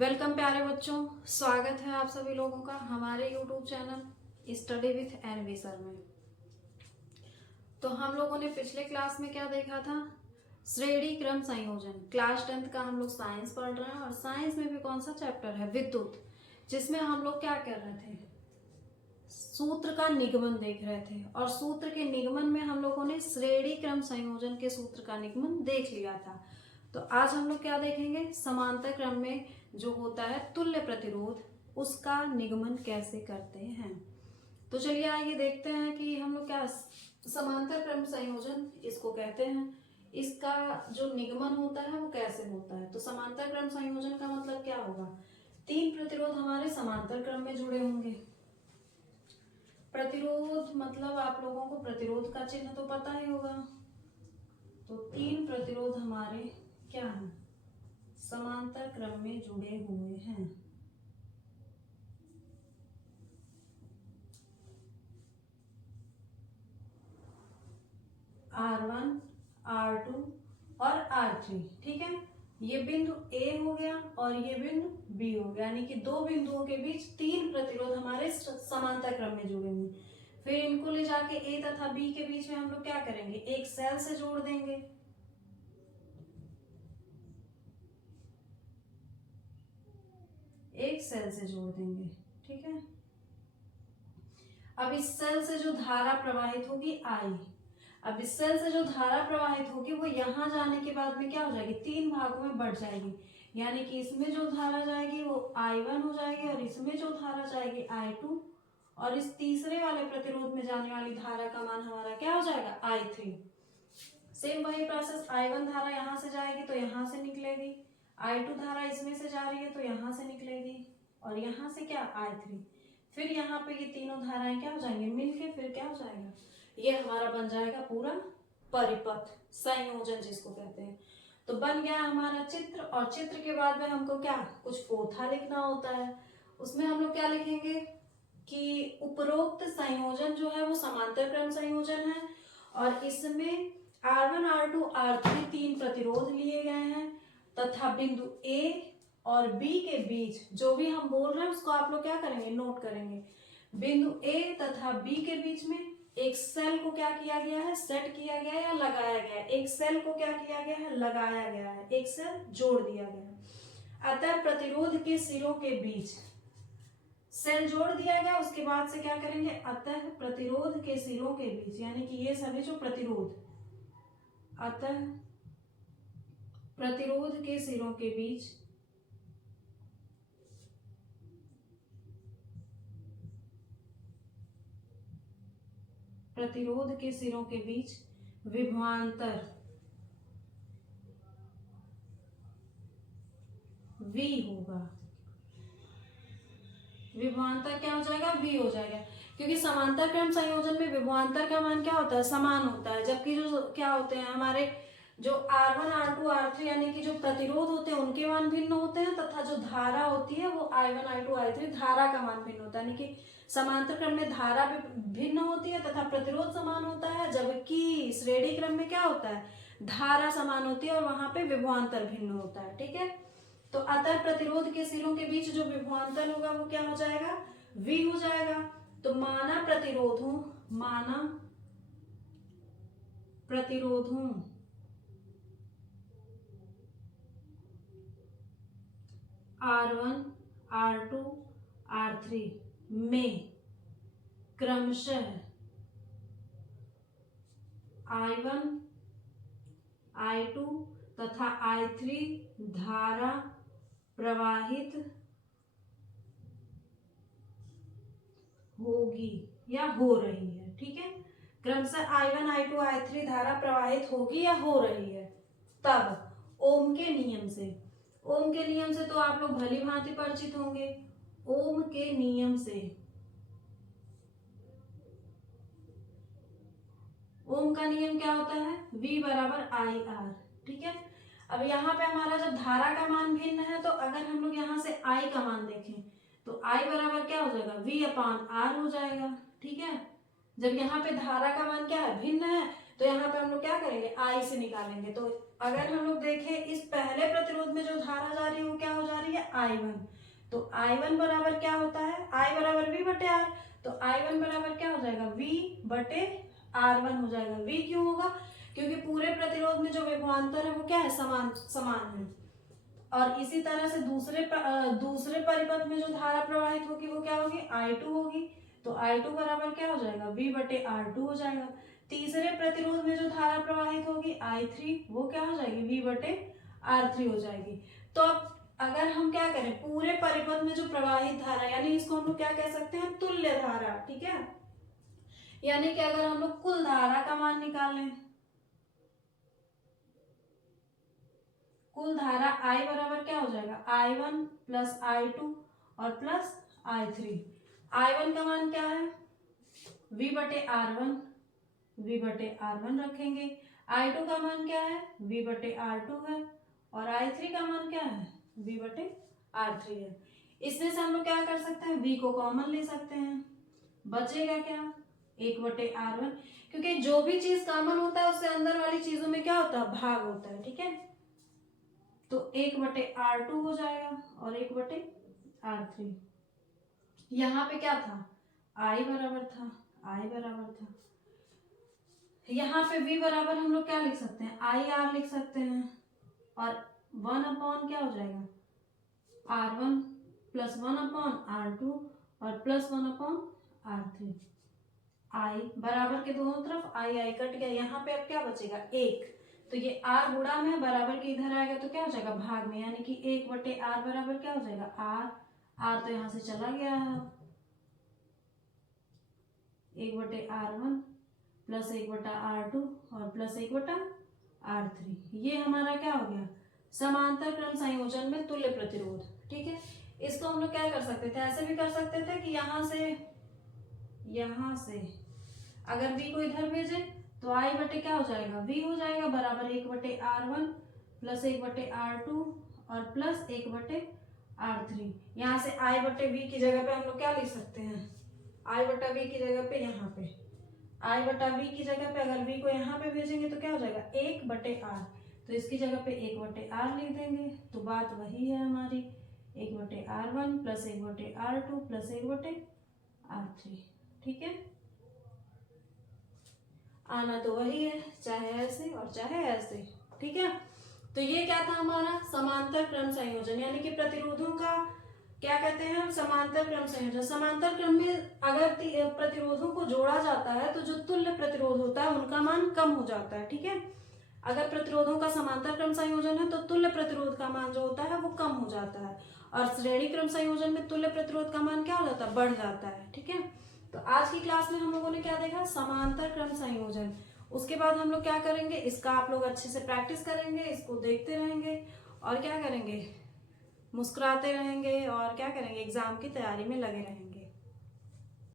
Welcome प्यारे बच्चों, स्वागत है आप सभी लोगों का हमारे YouTube channel study with N V sir में। तो हम लोगों ने पिछले क्लास में क्या देखा था? श्रेणी क्रम संयोजन। क्लास 10th का हम लोग साइंस पढ़ रहे हैं और साइंस में भी कौन सा चैप्टर है? विद्युत, जिसमें हम लोग क्या कर रहे थे? सूत्र का निगमन देख रहे थे और सूत्र के निगमन में हम लोगों ने श्रेणी क्रम संयोजन के सूत्र का निगमन देख लिया था। तो आज हम लोग क्या देखेंगे? समांतर क्रम में जो होता है तुल्य प्रतिरोध, उसका निगमन कैसे करते हैं। तो चलिए आइए देखते हैं कि हम लोग क्या समांतर क्रम संयोजन इसको कहते हैं, इसका जो निगमन होता है वो कैसे होता है। तो समांतर क्रम संयोजन का मतलब क्या होगा? तीन प्रतिरोध हमारे समांतर क्रम में जुड़े होंगे। प्रतिरोध मतलब आप लोगों को प्रतिरोध का चिन्ह तो पता ही होगा। तो तीन प्रतिरोध हमारे क्या हैं? समांतर क्रम में जुड़े हुए हैं। R1, R2 और R3। ठीक है, ये बिंदु A हो गया और ये बिंदु B हो गया, यानी कि दो बिंदुओं के बीच तीन प्रतिरोध हमारे समांतर क्रम में जुड़े हुए। फिर इनको ले जाके A तथा B के बीच में हम लोग क्या करेंगे? एक सेल से जोड़ देंगे। एक सेल से जोड़ देंगे। ठीक है, अब इस सेल से जो धारा प्रवाहित होगी I, अब इस सेल से जो धारा प्रवाहित होगी वो यहां जाने के बाद में क्या हो जाएगी? तीन भागों में बढ़ जाएगी, यानी कि इसमें जो धारा जाएगी वो I1 हो जाएगी और इसमें जो धारा जाएगी I2 और इस तीसरे वाले प्रतिरोध में जाने वाली धारा का मान हमारा क्या हो जाएगा? I3। सेम वही प्रोसेस, I1 धारा यहां से जाएगी तो यहां से निकलेगी, I2 धारा इसमें से जा रही है तो यहां से निकलेगी और यहां से क्या? I3। फिर यहाँ पे ये तीनों धाराएं क्या हो जाएंगे? मिलके फिर क्या हो जाएगा? ये हमारा बन जाएगा पूरा परिपथ संयोजन जिसको कहते हैं। तो बन गया हमारा चित्र, और चित्र के बाद में हमको क्या कुछ पोथा लिखना होता है। उसमें हम लोग क्या लिखेंगे कि उपरोक्त संयोजन जो है वो समांतर क्रम संयोजन है और इसमें R1, R2, R3 तीन प्रतिरोध लिए गए हैं तथा बिंदु A और B के बीच जो भी हम बोल रहे हैं उसको आप लोग क्या करेंगे? नोट करेंगे। बिंदु A तथा B के बीच में एक सेल को क्या किया गया है? सेट किया गया है या लगाया गया है? एक सेल को क्या किया गया है? लगाया गया है, एक सेल जोड़ दिया गया है। अतः प्रतिरोध के सिरों के बीच सेल जोड़ दिया गया, उसके बाद से क्या करेंगे? अतः प्रतिरोध के सिरों के बीच, यानी कि ये सभी जो प्रतिरोध, अतः प्रतिरोध के सिरों के बीच प्रतिरोध के सिरों के बीच विभवांतर V होगा। विभवांतर क्या हो जाएगा? V हो जाएगा, क्योंकि समांतर क्रम संयोजन में विभवांतर का मान क्या होता है? समान होता है, जबकि जो क्या होते हैं हमारे जो R1, R2, R3 यानी कि जो प्रतिरोध होते हैं उनके मान भिन्न होते हैं तथा जो धारा होती है वो I1, I2, I3 धारा का मान भिन्न होता है, यानी कि समांतर क्रम में धारा भी भिन्न होती है तथा प्रतिरोध समान होता है, जबकि श्रेणी क्रम में क्या होता है? धारा समान होती है और वहां पे विभवांतर भिन्न होता है। ठीक है, तो अतः प्रतिरोध के सिरों के बीच जो विभवांतर होगा वो क्या हो जाएगा? V हो जाएगा। तो माना प्रतिरोधों R1, R2, R3 में क्रमशः I1, I2 तथा I3 धारा प्रवाहित होगी या हो रही है। ठीक है, क्रमशः I1, I2, I3 धारा प्रवाहित होगी या हो रही है। तब ओम के नियम से, ओम के नियम से तो आप लोग भली भांति परिचित होंगे। ओम के नियम से, ओम का नियम क्या होता है? V बराबर IR। ठीक है, अब यहाँ पे हमारा जब धारा का मान भिन्न है तो अगर हम लोग यहाँ से I का मान देखें तो I बराबर क्या हो जाएगा? V/R हो जाएगा। ठीक है, जब यहाँ पे धारा का मान क्या है? भिन्न है, तो यहाँ पे हम लोग क्या करेंगे, आई से निकालेंगे। तो अगर हम लोग देखें इस पहले प्रतिरोध में जो धारा जा रही है वो क्या हो जा रही है, I1। तो I1 बराबर क्या होता है, I बराबर V बटे R। तो I1 बराबर क्या हो जाएगा, V बटे R1 हो जाएगा। V क्यों होगा, क्योंकि पूरे प्रतिरोध में जो विभवांतर है वो क्या है, समान समान है। और इसी तरह से दूसरे परिपथ में जो धारा प्रवाहित होगी वो क्या होगी, I2 होगी। तो I2 बराबर क्या हो जाएगा, V बटे R2 हो जाएगा। तीसरे प्रतिरोध में जो धारा प्रवाहित होगी I3, वो क्या हो जाएगी, V बटे R3 हो जाएगी। तो अब अगर हम क्या करें, पूरे परिपथ में जो प्रवाहित धारा, यानी इसको हम लोग क्या कह सकते हैं, तुल्य धारा, ठीक है। यानी कि अगर हम लोग कुल धारा का मान निकालें, कुल धारा I बराबर क्या हो जाएगा, I1 प्लस I2 और प्लस I3। I1 का मान क्या है, V बटे R1, V बटे R1 रखेंगे। I2 का मान क्या है, V बटे R2 है। और I3 का मान क्या है, V बटे R3 है। इसमें से हम लोग क्या कर सकते हैं, V को कॉमन ले सकते हैं, बचेगा क्या, 1 बटे R1, क्योंकि जो भी चीज कॉमन होता है उससे अंदर वाली चीजों में क्या होता है, भाग होता है, ठीक है। तो 1 बटे R2 हो जाएगा और 1 बटे R3। यहाँ पे क्या था, I बराबर था, I बराबर था। यहाँ पे V बराबर हम लोग क्या लिख सकते हैं, IR लिख सकते हैं। और 1 अपॉन क्या हो जाएगा, R1 प्लस 1 अपॉन R2 और प्लस 1 अपॉन R3। I बराबर के दोनों तरफ I कट गया, यहाँ पे अब क्या बचेगा, 1। तो ये R गुणा में बराबर के इधर आएगा तो क्या हो जाएगा, भाग में, यानी कि 1 बटे R बराबर क्या हो जाएगा, R तो यहाँ से चला गया है, 1 बटे R1 प्लस 1 बटा R2 और प्लस 1 बटा R3। ये हमारा क्या हो गया, समांतर क्रम संयोजन में तुल्य प्रतिरोध, ठीक है। इसको हम लोग क्या कर सकते थे, ऐसे भी कर सकते थे कि यहाँ से अगर V को इधर भेजे तो I बटे क्या हो जाएगा, V हो जाएगा, बराबर 1 बटे R1 प्लस 1 बटे R2 और प्लस 1 बटे R3। यहाँ से I बटे V की जगह पे हम लोग क्या लिख सकते हैं, I बटा V की जगह पे, यहाँ पे I बटा V की जगह पे अगर V को यहाँ पे भेजेंगे तो क्या हो जाएगा, 1 बटे R। तो इसकी जगह पे 1 बटे R लिख देंगे। तो बात वही है हमारी, 1 बटे R1 प्लस 1 बटे R2 प्लस 1 बटे R3, ठीक है। आना तो वही है, चाहे ऐसे और चाहे ऐसे, ठीक है। तो ये क्या था हमारा समांतर क्रम संयोजन, यानी कि प्रतिरोधों का क्या कहते हैं हम, समांतर क्रम संयोजन। समांतर क्रम में अगर प्रतिरोधों को जोड़ा जाता है तो जो तुल्य प्रतिरोध होता है उनका मान कम हो जाता है, ठीक है। अगर प्रतिरोधों का समांतर क्रम संयोजन है तो तुल्य प्रतिरोध का मान जो होता है वो कम हो जाता है, और श्रेणी क्रम संयोजन में तुल्य प्रतिरोध का मान क्या हो जाता है, बढ़ जाता है, ठीक है। तो आज की क्लास में हम लोगों ने क्या देखा, समांतर क्रम संयोजन। उसके बाद हम लोग क्या करेंगे, इसका आप लोग अच्छे से प्रैक्टिस करेंगे, इसको देखते रहेंगे और क्या करेंगे, मुस्कुराते रहेंगे और क्या करेंगे, एग्जाम की तैयारी में लगे रहेंगे।